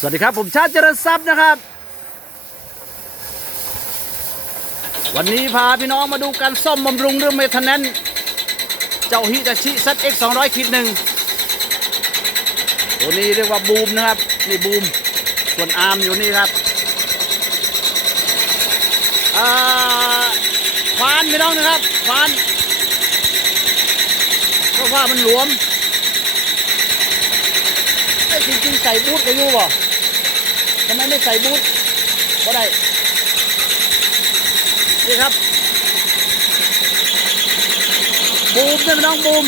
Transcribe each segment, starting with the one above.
สวัสดีครับ ผมชาติเจริญทรัพย์นะครับ วันนี้พาพี่น้องมาดูการซ่อมบำรุงเรื่องเมทแนนเจ้าฮิตาชิซัตเอ็กสองร้อยขีดหนึ่งตัวนี้เรียกว่าบูมนะครับ นี่บูม ส่วนอาร์มอยู่นี่ครับอ่าควานพี่น้องนะครับควานเพราะว่ามันหลวมไอ้จริงๆใส่บูทก็อยู่บ่ ทำไมไม่ใส่บูทก็ได้ นี่ครับ บูมเนี่ยน้องบูม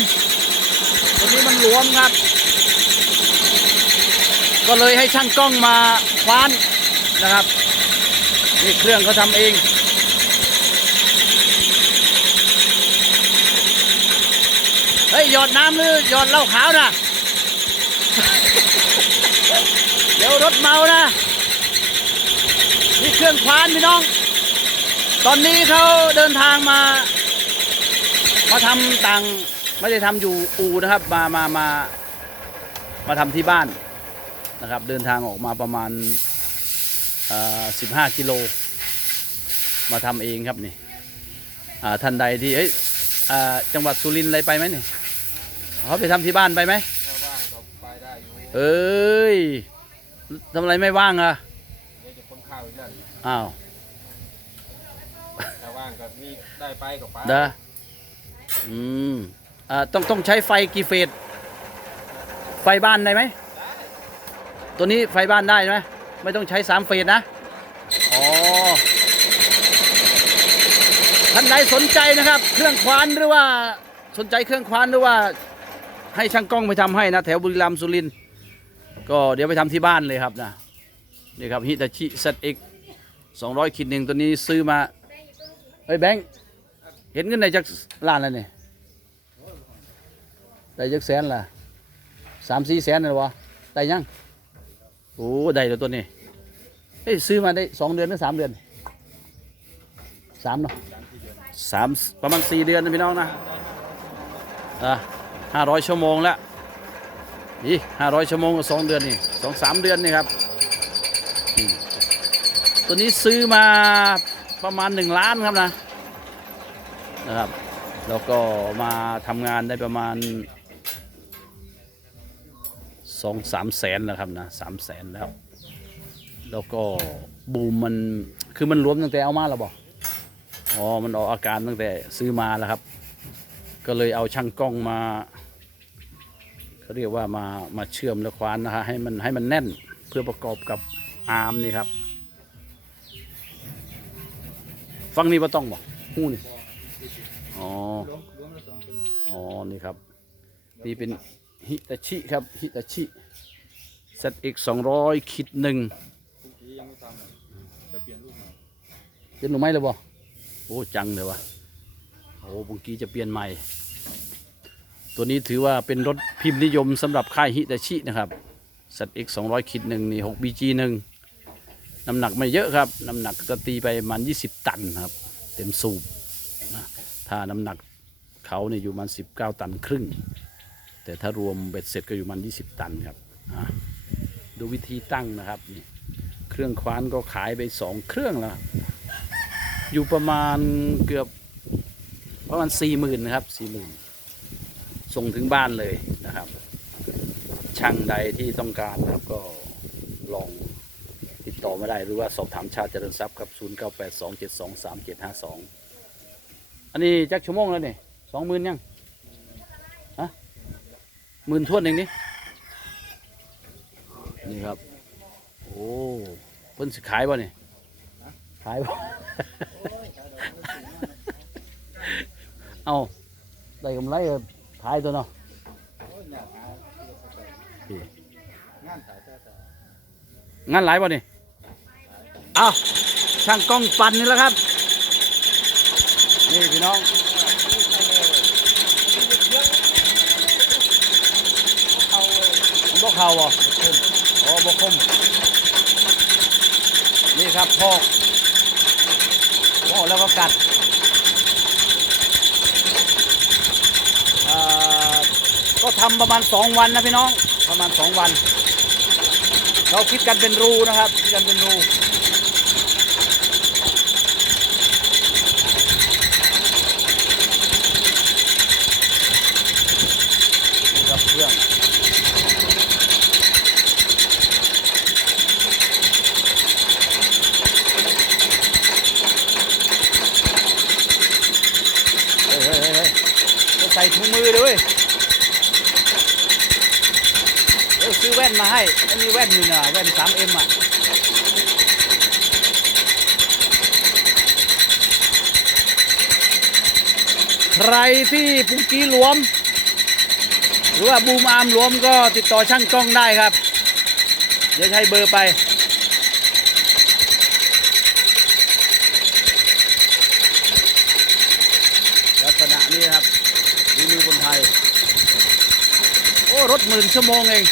ตัวนี้มันหลวมครับ ก็เลยให้ช่างกล้องมาคว้านนะครับ นี่เครื่องเขาทำเองเฮ้ยหยอดน้ำหรือหยอดเหล้าขาวนะ เดี๋ยวรถเมานะ นี่เครื่องควานพี่น้อง ตอนนี้เขาเดินทางมา มาทำต่างไม่ได้ทำอยู่อูนะครับ มามามามาทำที่บ้านนะครับ เดินทางออกมาประมาณสิบห้ากิโล มาทำเองครับนี่อ่าท่านใดที่เอ้ยอ่าจังหวัดสุรินทร์อะไรไปไหมเนี่ยเขาไปทำที่บ้านไปไหมถ้าว่างก็ไปได้อยู่เอ้ยทำอะไรไม่ว่างอะเดี๋ย วจะคนข้าวอีกนั่นอ้าวถ้าว่างก็มีได้ไปก็ไปเด้ออืมอ่าต้องต้องใช้ไฟกี่เฟสไฟบ้านได้ไหมตัวนี้ไฟบ้านได้ไหมไม่ต้องใช้สามเฟสนะอ๋อท่านใดสนใจนะครับ เครื่องควานหรือว่าสนใจเครื่องควานหรือว่าให้ช่างกล้องไปทำให้นะ แถวบุรีรัมย์สุรินทร์ก็เดี๋ยวไปทำที่บ้านเลยครับนะ นี่ครับฮิตาชิ ZX 200ขีดหนึ่งตัวนี้ซื้อมาเฮ้ยแบงค์เห็นเงินในจากล้านแล้วนี่ยได้จากแสนละสามสี่แสนเลยวะได้ยังโอ้ได้แล้วตัวนี้เฮ้ยซื้อมาได้สองเดือนหรือสามเดือนสามเนาะสามประมาณสี่เดือนนะพี่น้องนะอะห้าร้อยชั่วโมงแล้วนี่ห้าร้อยชั่วโมงกับสองเดือนนี่สองสามเดือนนี่ครับ ตัวนี้ซื้อมาประมาณหนึ่งล้านครับนะนะครับ แล้วก็มาทำงานได้ประมาณสองสามแสนแล้วครับนะสามแสนแล้ว แล้วก็บูมมันคือมันรวมตั้งแต่เอามาแล้วบอกอ๋อมันออกอาการตั้งแต่ซื้อมาแล้วครับ ก็เลยเอาช่างกล้องมาเขาเรียกว่ามามาเชื่อมและควานนะฮะให้มันให้มันแน่นเพื่อประกอบกับ อาร์มนี่ครับ ฟังนี่ว่าต้องบอกหู้นี่อ๋ออ๋อนี่ครับ นี่เป็นฮิตาชิครับฮิตาชิ ZX 200คิดหนึ่งทุกทียังไม่ทำเลยจะเปลี่ยนรูปใหม่เป็นหรือไม่เลยบ่โอ้จังเลยวะโอ้บุงกี้จะเปลี่ยนใหม่ ตัวนี้ถือว่าเป็นรถพิมพ์นิยมสำหรับค่ายฮิตาชินะครับ ZX 200คิดหนึ่งนี่ 6BG หนึ่ง น้ำหนักไม่เยอะครับ น้ำหนักจะตีไปประมาณ20ตันครับ เต็มสูบนะถ้าน้ำหนักเขาเนี่ยอยู่ประมัน19ตันครึ่ง แต่ถ้ารวมเบ็ดเสร็จก็อยู่ประมัน20ตันครับอะดูวิธีตั้งนะครับนี่เครื่องคว้านก็ขายไปสองเครื่องแล้ว อยู่ประมาณเกือบประมาณสี่หมื่นนะครับสี่หมื่นส่งถึงบ้านเลยนะครับ ช่างใดที่ต้องการนะครับก็ลอง ต่อมาได้หรือว่าสอบถามชาติเจริญทรัพย์ครับ0 9 8 2 7 2 3 7 5 2 อันนี้จักชั่วโมงแล้วนี่สองหมื่นยังฮะหมื่นทวนเองนี่นี่ครับ โอ้เพิ่นสิขายบ่นี่ขายบ่เอาได้กำไรก็ขายตัวเนาะงานหลายบ่นี่ อาช่างกล้องปั่นนี่แล้วครับ นี่พี่น้องบ่เข่าบ่อ๋อบ่คมนี่ครับพอกพอกแล้วก็กัดอ่าก็ทำประมาณสองวันนะพี่น้องประมาณสองวัน เราคิดกันเป็นรูนะครับคิดกันเป็นรูนี่ครับเครื่อง เฮ้ยเฮ้ยเฮ้ยเฮ้ยต้องใส่ถุงมือเลยเว้ยเออ ซื้อแว่นมาให้มันมีแว่นอยู่นะแว่น 3M อะใครที่ปุงกี้หลวม หรือว่าบูมอาร์มหลวมก็ติดต่อช่างกล้องได้ครับ เดี๋ยวให้เบอร์ไปลักษณะนี้ครับฝีมือคนไทย โอ้ รถหมื่นชั่วโมงเอง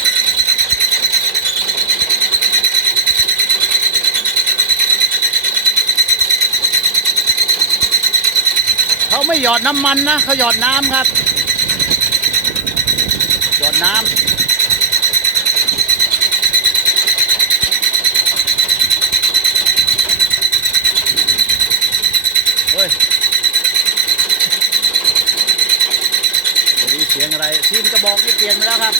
เขา ไม่หยอดน้ำมันนะเขาหยอดน้ำครับ หยอดน้ำเฮ้ยไม่รู้เสียงอะไรซีนกระบอกนี่เปลี่ยนไปแล้วครับ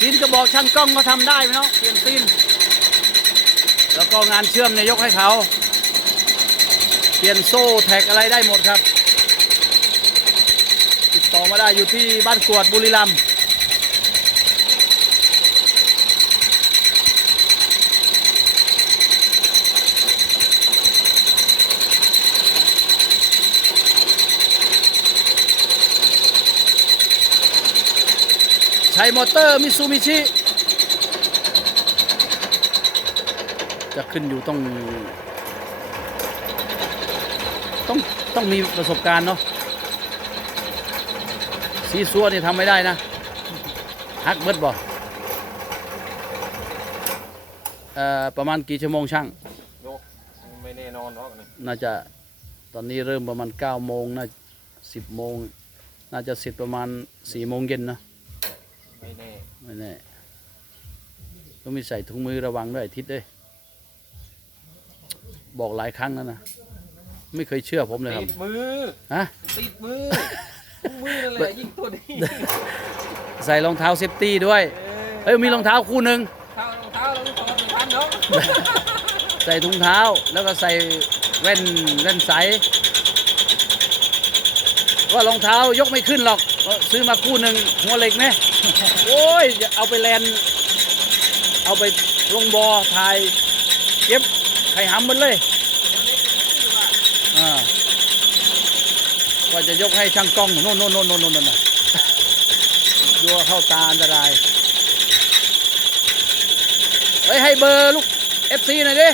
ซีนกระบอกช่างกล้องก็ทำได้ไหมเนาะเปลี่ยนซีน แล้วก็งานเชื่อมเนี่ยยกให้เขา เปลี่ยนโซ่แท็กอะไรได้หมดครับ ติดต่อมาได้อยู่ที่บ้านกวดบุรีรัมย์ใช้มอเตอร์มิซูมิชิ จะขึ้นอยู่ต้อง ต้องต้องมีประสบการณ์เนาะซีซัวนี่ทำไม่ได้นะฮักเบิดบ่เอ่อประมาณกี่ชั่วโมงช่างโยกไม่แน่นอนหรอกนี่น่าจะตอนนี้เริ่มประมาณ9โมงน่า10โมงน่าจะเสร็จประมาณ4โมงเย็นนะไม่แน่ไม่แน่ต้องมีใส่ถุงมือระวังด้วยทิศเด้ยบอกหลายครั้งแล้วนะ ไม่เคยเชื่อผมเลยครัติบดมือฮะติดมือมือนั่นแหละยิ่งตัวนี้ใส่รองเท้าเซฟตี้ด้วยเฮ้ยมีรองเท้าคู่หนึ่งเท้ารองเท้าเราต้องถอดไม่ทันเนาะใส่ถุงเท้าแล้วก็ใส่แว่นแว่นใสว่ารองเท้ายกไม่ขึ้นหรอกเพราะซื้อมาคู่หนึ่งหัวเหล็กเนี่ยโอ้ยอย่าเอาไปแลนเอาไปลงบอถ่ายเก็บไข่หำมันเลยอ่า ว่าจะยกให้ช่างกล้องโน่นโน่นโน่นโน่นโน่นน่ะดูว่าเข้าตาอันตรายเฮ้ยให้เบอร์ลูก FC หน่อยดิ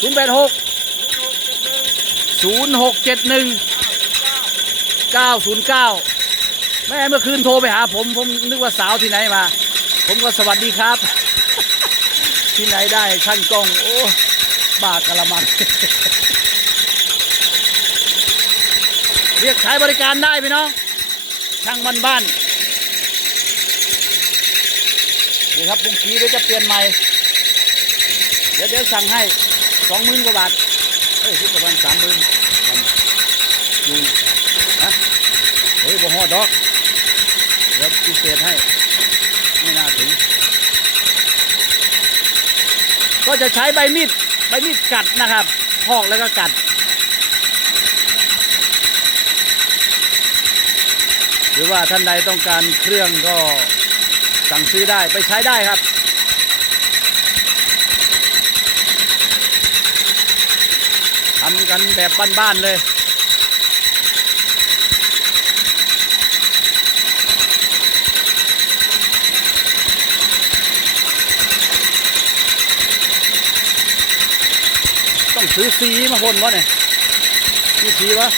ศูนย์แปดหกศูนย์หกเจ็ดหนึ่งเก้าศูนย์เก้าแม่เมื่อคืนโทรไปหาผม ผมนึกว่าสาวที่ไหนมา ผมก็สวัสดีครับ ที่ไหนได้ช่างกล้อง โอ้ บากกะละมัง เรียกใช้บริการได้พี่น้องช่างบ้านบ้านนี่ครับบุ้งกีเดี๋ยวจะเปลี่ยนใหม่ เดี๋ยวเดี๋ยวสั่งให้สองหมื่นกว่าบาทเฮ้ยคิดประมาณสามหมื่นยูนะเฮ้ยบ่ฮอดดอกเดี๋ยวพิเศษให้ไม่น่าถึง ก็จะใช้ใบมีดใบมีดกัดนะครับพอกแล้วก็กัด หรือว่าท่านใดต้องการเครื่องก็สั่งซื้อได้ไปใช้ได้ครับ ทำกันแบบบ้านๆเลยต้องซื้อสีมาพ่นวะเนี่ยมีสีวะ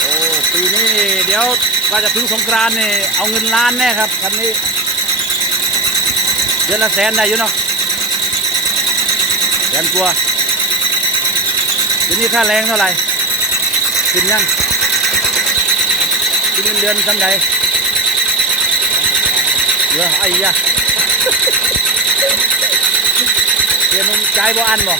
โอ้ ปีนี้เดี๋ยวก็จะถึงสงกรานนี่เอาเงินล้านแน่ครับคันนี้เดือนละแสนได้อยู่เนาะแสนกว่าเดี๋ยวนี้ค่าแรงเท่าไหร่ขึ้นยังขึ้นเงินเดือนสันใดเหลือไอ้ยะเดี๋ยวมึงใจบ่อันบ่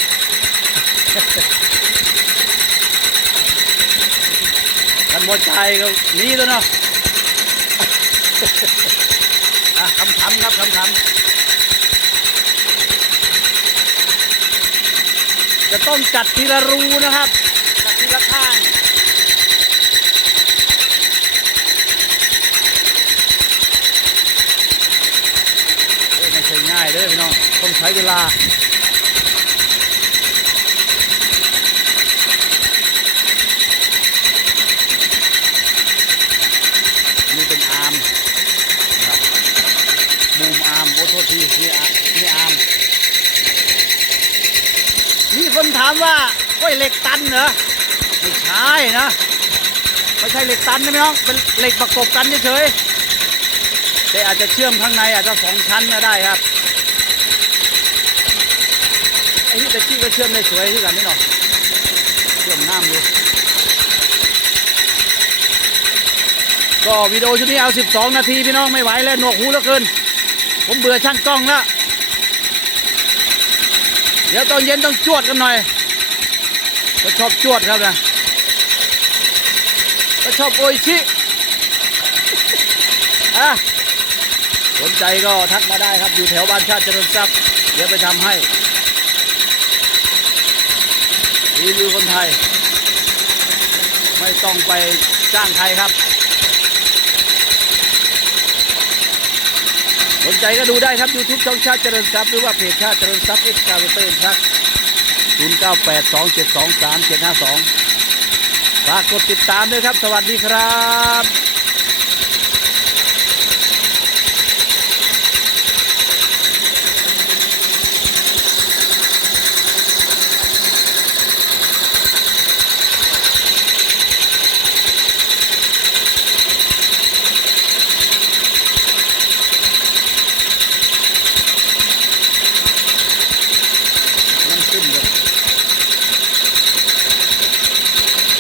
กันบ่ใจก็หนีตัวเนาะอะคำถามครับคำถามจะต้องจัดทีละรูนะครับจัดทีละข้างโอ้ยไม่ใช่ง่ายเด้อพี่น้อง ต้องใช้เวลา นี่เป็นอาร์มนะครับมุมอาร์มโอ้โทษทีนี่อาร์มนี่อาร์มมี คนถามว่าก้อยเหล็กตันเหรอไม่ใช่นะไม่ใช่เหล็กตันนะพี่น้องเป็นเหล็กประกบกันเฉยๆแต่อาจจะเชื่อมข้างในอาจจะสองชั้นก็ได้ครับไอ้นี่ตะกี้ก็เชื่อมได้สวยที่กันนี่เนาะเชื่อมน้ำอยู่ก็วิดีโอชุดนี้เอา 12 นาทีพี่น้องไม่ไหวแล้วหนวกหูเหลือเกิน ผมเบื่อช่างกล้องแล้ว เดี๋ยวตอนเย็นต้องจวดกันหน่อยก็ชอบจวดครับนะก็ชอบโอชิอะสนใจก็ทักมาได้ครับอยู่แถวบ้านชาติเจริญทรัพย์เดี๋ยวไปทำให้รีวิวคนไทย ไม่ต้องไปจ้างใครครับ สนใจก็ดูได้ครับ YouTube ช่องชาติเจริญทรัพย์หรือว่าเพจชาติเจริญทรัพย์เอ็กซ์กาเตอร์ครับ0982723752ฝากกดติดตามด้วยครับ สวัสดีครับ